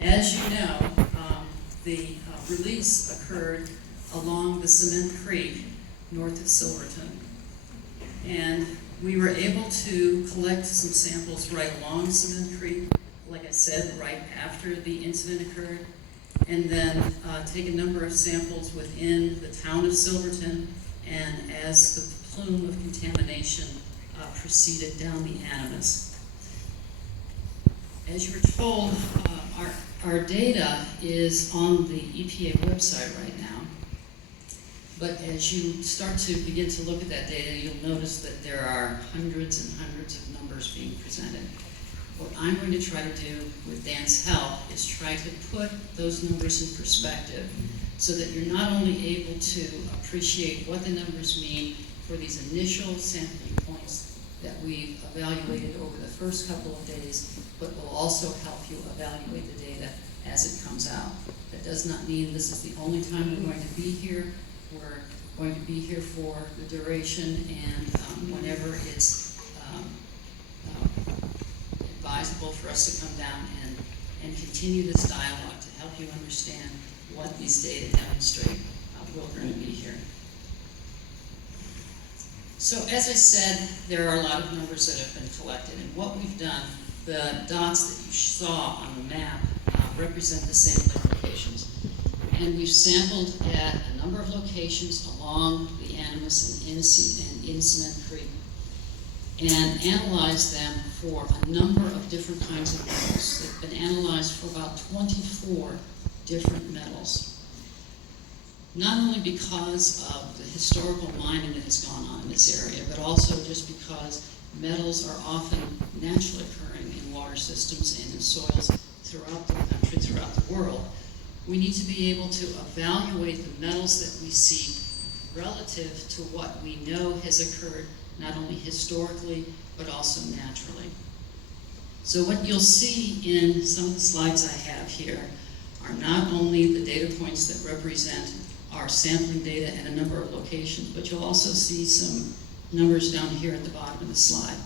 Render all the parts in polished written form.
As you know, the release occurred along the Cement Creek north of Silverton. And we were able to collect some samples right along Cement Creek, like I said, right after the incident occurred, and then take a number of samples within the town of Silverton, and as the plume of contamination proceeded down the Animas. As you were told, our data is on the EPA website right now. But as you start to begin to look at that data, you'll notice that there are hundreds and hundreds of numbers being presented. What I'm going to try to do with Dan's help is try to put those numbers in perspective so that you're not only able to appreciate what the numbers mean for these initial sampling points that we've evaluated over the first couple of days, but will also help you evaluate the data as it comes out. That does not mean this is the only time we're going to be here. We're going to be here for the duration, and whenever it's advisable for us to come down and continue this dialogue to help you understand what these data demonstrate, we're going to be here. So as I said, there are a lot of numbers that have been collected, and what we've done, the dots that you saw on the map represent the sampling locations. And we've sampled at a number of locations along the Animas and in Cement Creek, and analyzed them for a number of different kinds of metals. They've been analyzed for about 24 different metals. Not only because of the historical mining that has gone on in this area, but also just because metals are often naturally occurring in water systems and in soils throughout the country, throughout the world. We need to be able to evaluate the metals that we see relative to what we know has occurred, not only historically, but also naturally. So what you'll see in some of the slides I have here are not only the data points that represent our sampling data at a number of locations, but you'll also see some numbers down here at the bottom of the slide.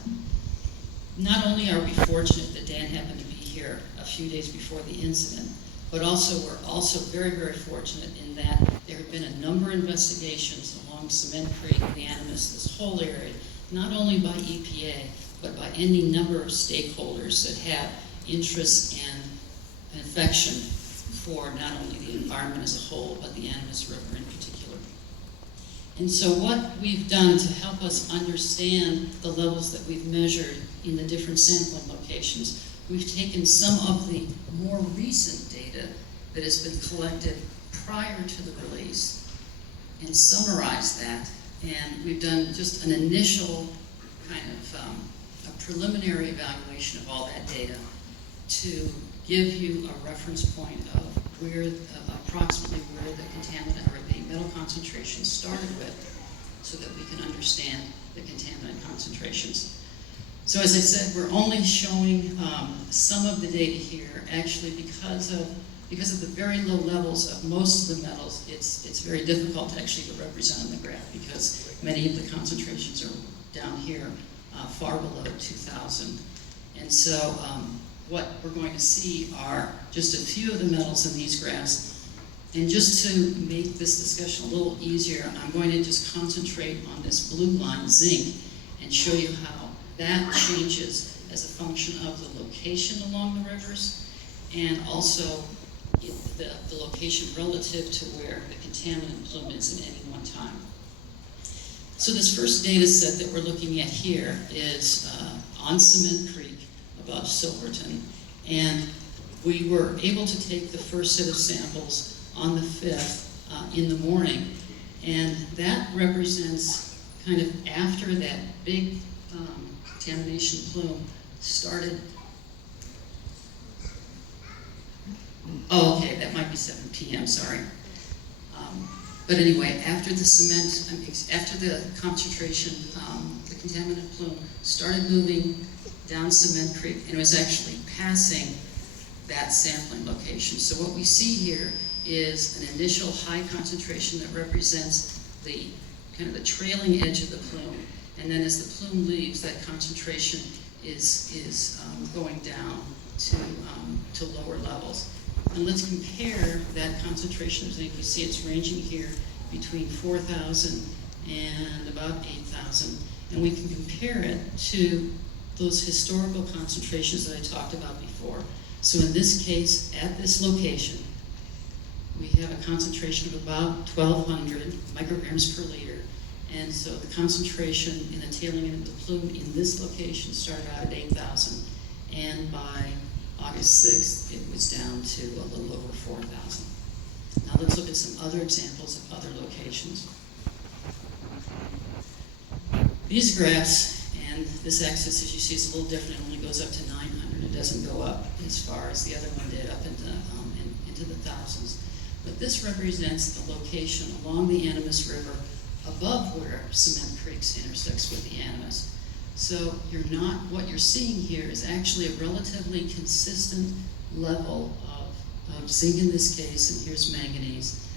Not only are we fortunate that Dan happened to be here a few days before the incident, but also we're also very, very fortunate in that there have been a number of investigations along Cement Creek, the Animas, this whole area, not only by EPA, but by any number of stakeholders that have interest and affection for not only the environment as a whole, but the Animas River in particular. And so what we've done to help us understand the levels that we've measured in the different sampling locations, we've taken some of the more recent data that has been collected prior to the release and summarized that, and we've done just an initial kind of a preliminary evaluation of all that data to give you a reference point of where approximately where the contaminant or the metal concentration started with, so that we can understand the contaminant concentrations. So as I said, we're only showing some of the data here, actually because of the very low levels of most of the metals. It's very difficult to actually to represent on the graph because many of the concentrations are down here far below 2,000. And so what we're going to see are just a few of the metals in these graphs. And just to make this discussion a little easier, I'm going to just concentrate on this blue line, zinc, and show you how that changes as a function of the location along the rivers, and also the location relative to where the contaminant plume is at any one time. So this first data set that we're looking at here is on Cement Creek above Silverton, and we were able to take the first set of samples on the 5th in the morning, and that represents kind of after that big contamination plume started. Oh, okay, that might be 7 p.m., sorry. But anyway, after the after the concentration, the contaminant plume started moving down Cement Creek, and it was actually passing that sampling location. So what we see here is an initial high concentration that represents the kind of the trailing edge of the plume, and then as the plume leaves, that concentration is going down to lower levels. And let's compare that concentration of zinc. You see it's ranging here between 4,000 and about 8,000. And we can compare it to those historical concentrations that I talked about before. So in this case, at this location, we have a concentration of about 1,200 micrograms per liter. And so the concentration in the tailing end of the plume in this location started out at 8,000. And by August 6th, it was down to a little over 4,000. Now let's look at some other examples of other locations. These graphs, and this axis, as you see, is a little different. It only goes up to 900. It doesn't go up as far as the other one did, up into the thousands. But this represents the location along the Animas River above where Cement Creek intersects with the Animas. So what you're seeing here is actually a relatively consistent level of zinc in this case, and here's manganese.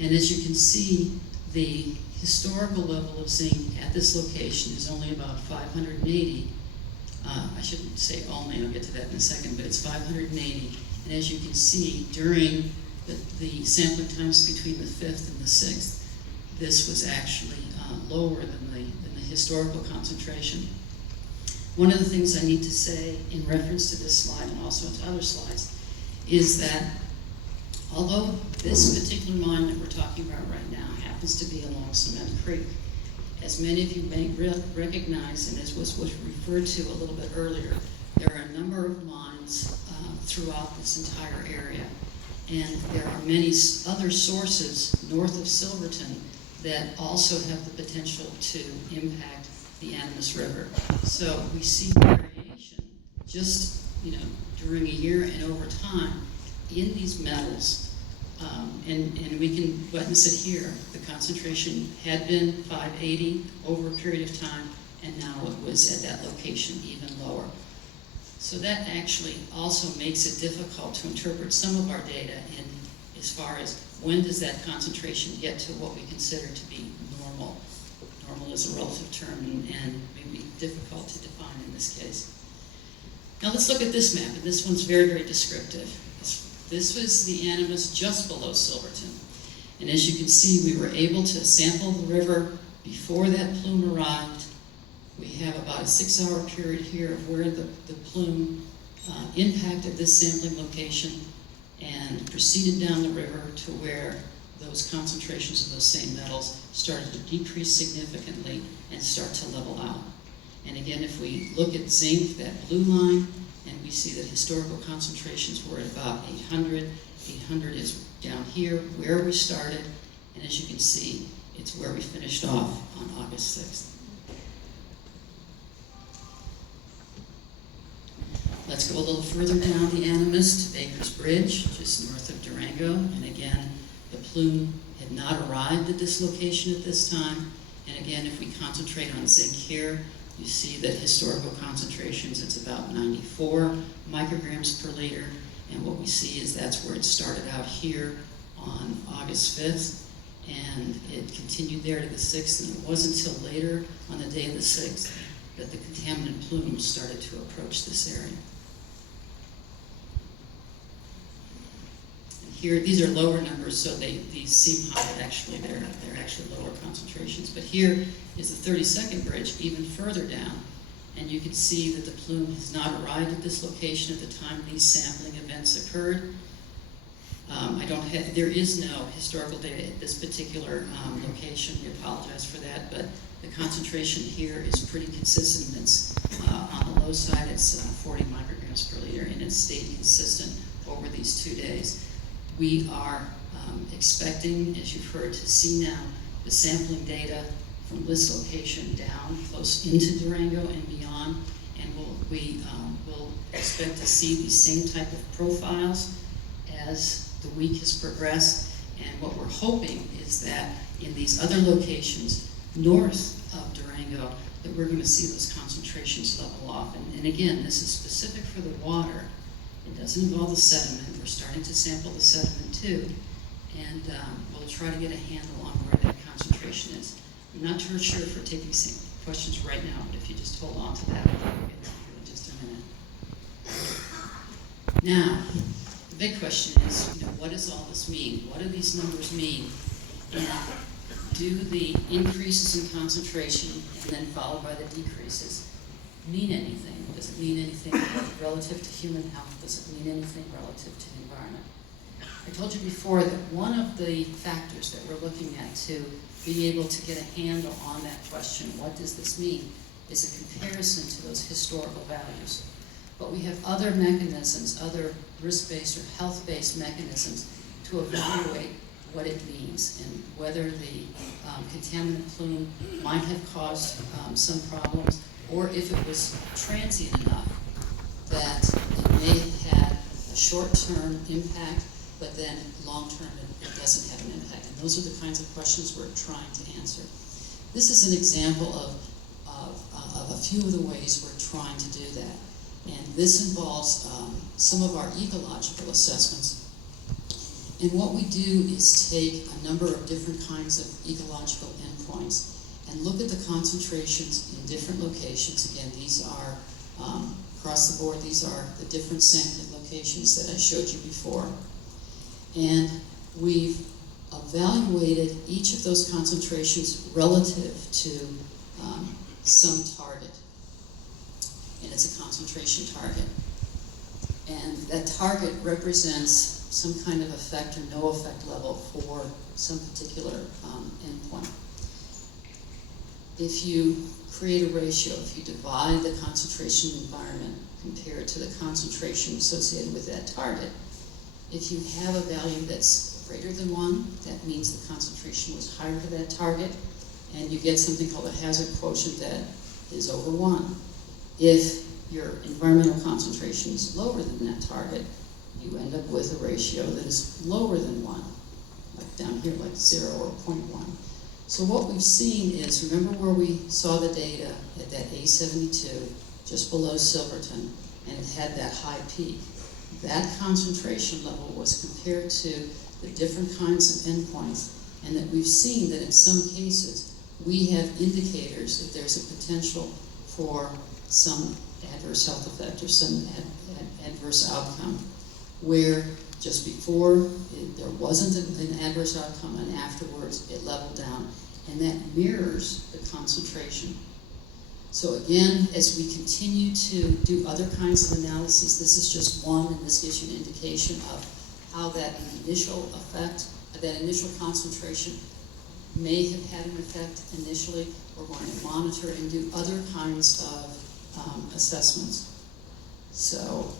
And as you can see, the historical level of zinc at this location is only about 580. I shouldn't say only, I'll get to that in a second, but it's 580. And as you can see, during the sampling times between the 5th and the 6th, this was actually lower than the historical concentration. One of the things I need to say in reference to this slide and also to other slides is that although this particular mine that we're talking about right now happens to be along Cement Creek, as many of you may recognize, and as was referred to a little bit earlier, there are a number of mines throughout this entire area. And there are many other sources north of Silverton that also have the potential to impact the Animas River. So we see variation just during a year and over time in these metals. And we can witness it here. The concentration had been 580 over a period of time, and now it was at that location even lower. So that actually also makes it difficult to interpret some of our data in as far as when does that concentration get to what we consider to be normal. Normal is a relative term and maybe difficult to define in this case. Now let's look at this map, and this one's very, very descriptive. This was the Animas just below Silverton. And as you can see, we were able to sample the river before that plume arrived. We have about a 6-hour period here of where the plume impacted this sampling location and proceeded down the river to where those concentrations of those same metals started to decrease significantly and start to level out. And again, if we look at zinc, that blue line, and we see that historical concentrations were at about 800. 800 is down here where we started, and as you can see, it's where we finished off on August 6th. Let's go a little further down the Animas to Baker's Bridge, just north of Durango. And again, the plume had not arrived at this location at this time. And again, if we concentrate on zinc here, you see that historical concentrations, it's about 94 micrograms per liter. And what we see is that's where it started out here on August 5th. And it continued there to the 6th. And it wasn't until later on the day of the 6th that the contaminant plumes started to approach this area. Here, these are lower numbers, so these seem high, but actually they're actually lower concentrations. But here is the 32nd bridge, even further down, and you can see that the plume has not arrived at this location at the time these sampling events occurred. There is no historical data at this particular location. We apologize for that, but the concentration here is pretty consistent. It's on the low side, it's 40 micrograms per liter, and it's stayed consistent over these 2 days. We are expecting, as you've heard, to see now the sampling data from this location down close into Durango and beyond, and we'll expect to see these same type of profiles as the week has progressed. And what we're hoping is that in these other locations north of Durango, that we're going to see those concentrations level off. And again, this is specific for the water. It doesn't involve the sediment. We're starting to sample the sediment too, and we'll try to get a handle on where that concentration is. I'm not sure if we're taking questions right now, but if you just hold on to that, we'll get to you in just a minute. Now, the big question is, what does all this mean? What do these numbers mean? And do the increases in concentration and then followed by the decreases mean anything? Does it mean anything relative to human health? Does it mean anything relative to the environment? I told you before that one of the factors that we're looking at to be able to get a handle on that question, what does this mean, is a comparison to those historical values. But we have other mechanisms, other risk-based or health-based mechanisms to evaluate what it means and whether the contaminant plume might have caused some problems, or if it was transient enough that it may have had a short-term impact, but then long-term it doesn't have an impact. And those are the kinds of questions we're trying to answer. This is an example of a few of the ways we're trying to do that. And this involves some of our ecological assessments. And what we do is take a number of different kinds of ecological endpoints and look at the concentrations in different locations. Again, these are across the board, these are the different sampling locations that I showed you before. And we've evaluated each of those concentrations relative to some target. And it's a concentration target. And that target represents some kind of effect or no effect level for some particular endpoint. If you create a ratio, if you divide the concentration environment compared to the concentration associated with that target, if you have a value that's greater than 1, that means the concentration was higher for that target, and you get something called a hazard quotient that is over 1. If your environmental concentration is lower than that target, you end up with a ratio that is lower than 1, like down here, like 0 or 0.1. So what we've seen is, remember where we saw the data at that A72, just below Silverton, and it had that high peak. That concentration level was compared to the different kinds of endpoints, and that we've seen that in some cases, we have indicators that there's a potential for some adverse health effect or some adverse outcome, where just before there wasn't an adverse outcome, and afterwards it leveled down, and that mirrors the concentration. So again, as we continue to do other kinds of analyses, this is just one, and this gives you an indication of how that initial effect, that initial concentration may have had an effect initially. We're going to monitor and do other kinds of assessments. So